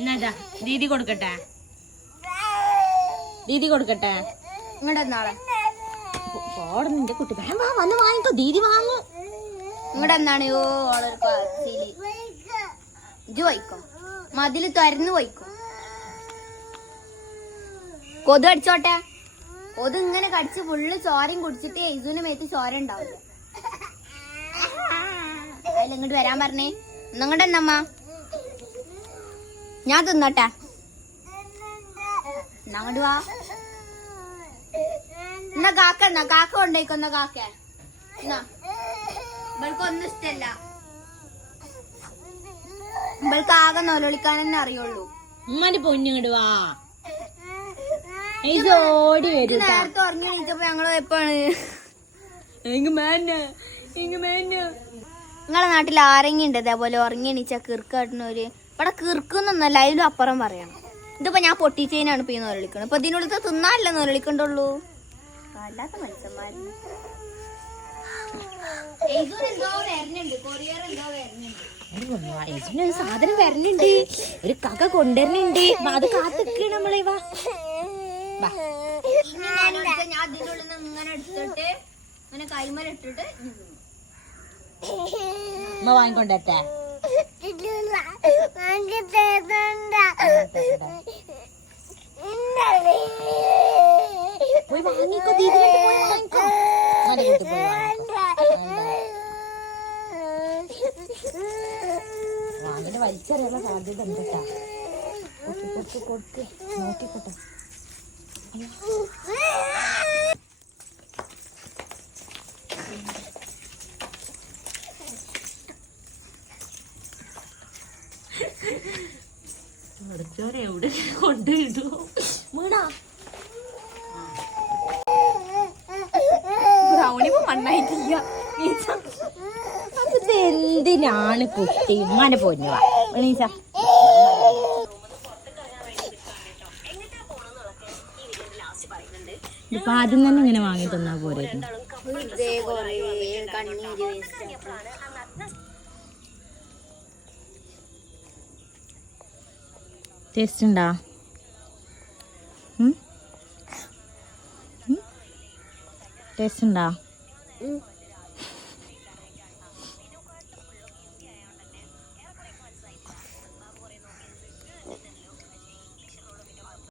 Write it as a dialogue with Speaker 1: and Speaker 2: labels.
Speaker 1: ഇതാ ദീദി കൊടുക്കട്ടെ? ദീദി കൊടുക്കട്ടെ?
Speaker 2: ഇങ്ങോട്ട് എന്നാളെ
Speaker 1: പോടെ നിന്റെ കുട്ടി. വേഗം വാ വന്ന് വാങ്ങിക്കോ. ദീദി വാങ്ങു.
Speaker 2: ഇങ്ങോട്ട് എന്നാണ് യോ ഓളൊരു പാച്ചിൽ ഇത് വയ്ക്കോ മതിൽ തുരന്ന് വയ്ക്കോ കൊതു അടിച്ചോട്ടെ കൊതു ഇങ്ങനെ കടിച്ച് ഫുള്ള് ചോരയും കുടിച്ചിട്ട് ഇസുവിന്റെ മേത്ത് ചോര ഉണ്ടാവില്ല. അതിൽ ഇങ്ങോട്ട് വരാൻ പറഞ്ഞേ. ഇന്നങ്ങോട്ട് എന്നമ്മ ഞാൻ തിന്നട്ടെ. എന്നങ്ങോട്ട് വാ. എന്നാ കാക്ക എന്നാ കാക്ക കൊണ്ടേക്കൊന്ന കാക്ക. എന്നാ. ഇവൾക്ക് ഇഷ്ടല്ല. ഇവൾക്ക് ആകെ നോലൊളിക്കാൻ തന്നെ അറിയുള്ളൂ.
Speaker 1: ഉമ്മാന്റെ പൊന്നിങ്ങോട്ട് വാ. ഇത് ഓടി വരും
Speaker 2: നേരത്തെ ഉറങ്ങി എണീച്ചപ്പോ ഞങ്ങൾ എപ്പാണ്? നിങ്ങളെ നാട്ടിൽ ആരെങ്കിലും ഉണ്ട് ഇതേപോലെ ഉറങ്ങി എണീച്ച കിറുക്കാട്ടിനൊരു ഇവിടെ കീർക്കുന്ന അതിലും അപ്പുറം പറയണം. ഇതിപ്പോ ഞാൻ പൊട്ടിച്ചതിനാണ് ഇപ്പൊ ഈ നൊരളിക്കണത് ഇപ്പൊ ഇതിനുള്ളിൽ തിന്നാനല്ല നൊരളിക്കണ്ടുള്ളൂ
Speaker 1: സാധനം വരണുണ്ട്. ഒരു കക കൊണ്ടുവരണുണ്ട്. അത് കാത്തിക്കണ നമ്മളെ വാ.
Speaker 2: ഞാൻ ഉള്ളിൽ നിന്ന് ഇങ്ങനെ എടുത്തിട്ട് ഇങ്ങനെ കൈമല ഇട്ടിട്ട്
Speaker 1: പോയി വാങ്ങിക്കോ ദീദി പോയി വാങ്ങിക്കോ. പോയി വാങ്ങിക്കോ. വാങ്ങിട്ട് വലിച്ചറിയാനുള്ള സാധ്യത ഉണ്ട് കേട്ടാ. കൊടുക്ക് കൊടുക്ക് കൊടുക്ക്. നോക്കിക്കോട്ടെ. എവിടെ കൊണ്ടിടൂ വീണ. എന്തിനാണ് കുട്ടി? ഉമ്മാനെ എണീച്ച ഇപ്പൊ ആദ്യം തന്നെ ഇങ്ങനെ വാങ്ങി തന്നാ പോരായിരുന്നു ടേസ്റ്റ് ഉണ്ടോ ടേസ്റ്റ് ഉണ്ടാ